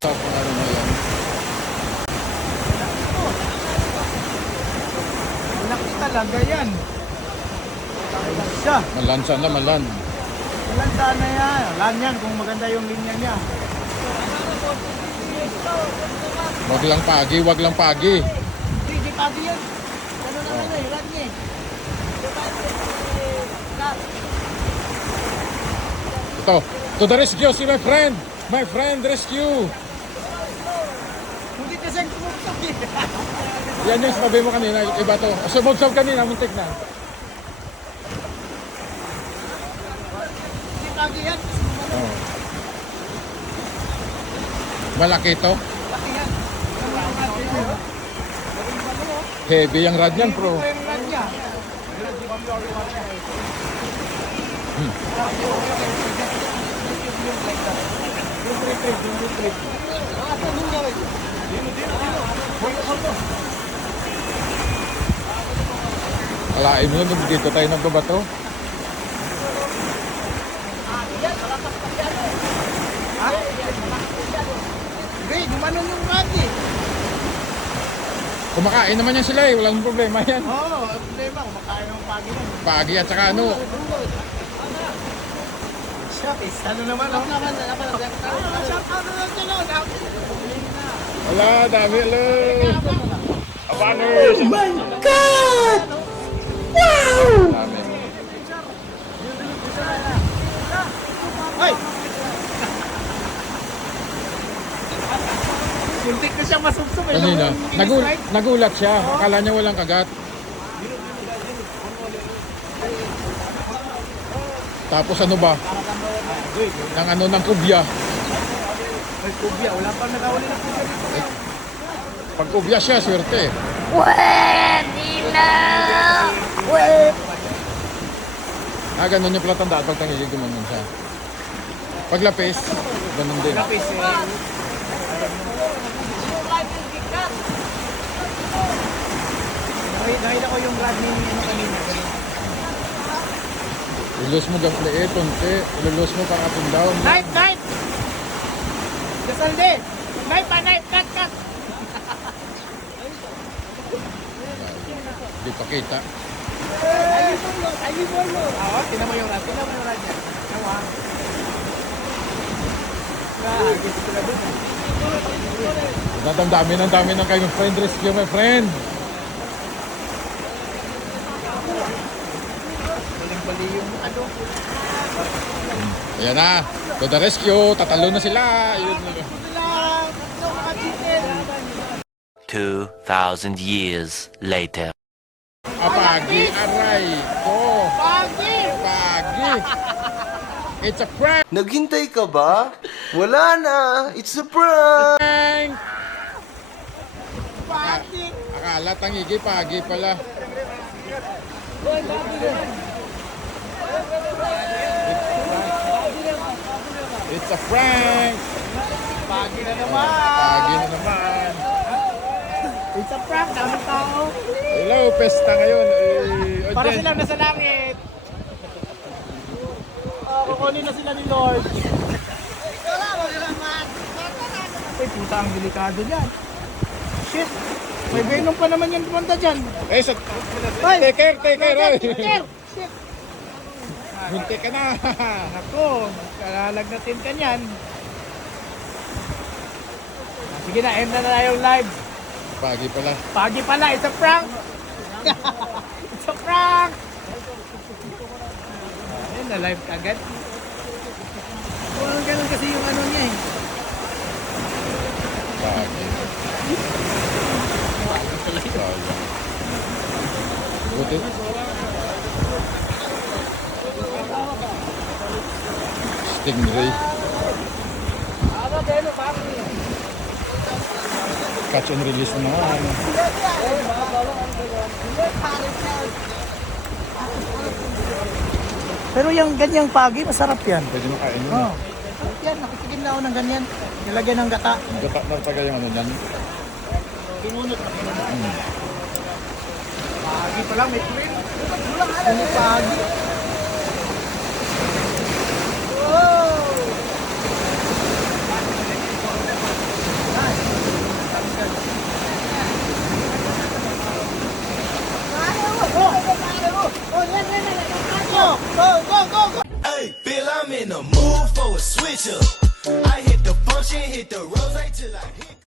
Ano na yan? Malaki talaga yan. Siya. Malansa na, malan. Malanda na yan. Lan yan kung maganda yung linya niya. Wag lang pagi, wag lang pagi. Hindi pati yan. Ano naman na lan niya. Ito, to the rescue, si my friend. My friend, rescue. Hindi kasi kumuktok eh. Yan yung sabi mo kanina, iba to. Sumog-sog kanina, muntik na. Hindi pati yan. Oh. Malaki to. Malaki yan. Heavy yung rad yan, bro. Ito yung lan niya. Alain mo yun, dito tayo nagbabato. Hindi, gumanon yung rati. Kumakain naman yan sila eh, walang problema yan. Oo, problema. Kumakain ng pagi yan. Pagi at saka ano. Shopis, ano naman? Ano naman? Wala, dami, hello. Abaners. Oh my God! Wow! Dami. Ay! Muntik na siya masubsob eh. Kanina, Nung nagulat siya. Akala niya walang kagat. Tapos ano ba? Ng kubya. Ay, kubya. Wala pang nakawali ng kubya dito. Pag kubya siya, swerte. Pwede na! Pwede! Ganun yung pala tandaan pag tangigil gumanon siya. Pag lapis, ganun din. Lapis eh. Nakita ko yung rad ni ano kanina. Ilus mo gapli tunti. Ilus mo para up and down. Knife! Knife! Kasalde! Knife pa! Knife! Cut! Cut! Di pa kita. Oo, tinan mo yung rad. Tinan mo yung rad niya. Nawa. Ang dami ng kayo friend. Rescue my friend. Baling-bali yung ano. Ayan na. To the rescue. Tatalo na sila. Ayun. 2,000 years later. Pagi, aray. Oh, Pagi! pagi. It's a prank. Naghintay ka ba? Wala na. It's a prank. Pagi! Akala tangigi, pagi pala. It's a prank. Pagi na naman! Pagi na naman. It's a prank! Daming tao! Hello, pesta ngayon. Para silang nasa langit! Kukunin na sila ni Lord! Ay, puta ang delikado dyan! Shit! May venom pa naman yan pumunta dyan! Eh, sa... Ay! Take care, oy. Care! Shit! Munti ka na. Ako, kalalagnatin ka niyan. Sige na, end na yung live. Pagi pala. Pagi pala, it's a prank! It's a prank! Ayun, na live kagad. Ganun kasi yung ano niya eh. Pagi. Pagi. Buti. Stingray. Catch and release na naman. Pero yung ganyang pagi, masarap yan. Pwede makain yun. Oh. Masarap yan, nakitigin na ako ng ganyan. Nilagyan ng gata. Gata na taga yung ano yan. Pinunot na pinunot. Pagi pa lang, may tuwing. Ano pagi? Oh! nyo. Go, go, go, go. Hey, Bill, I'm in the mood for a switch up. I hit the function, hit the rose till I hit.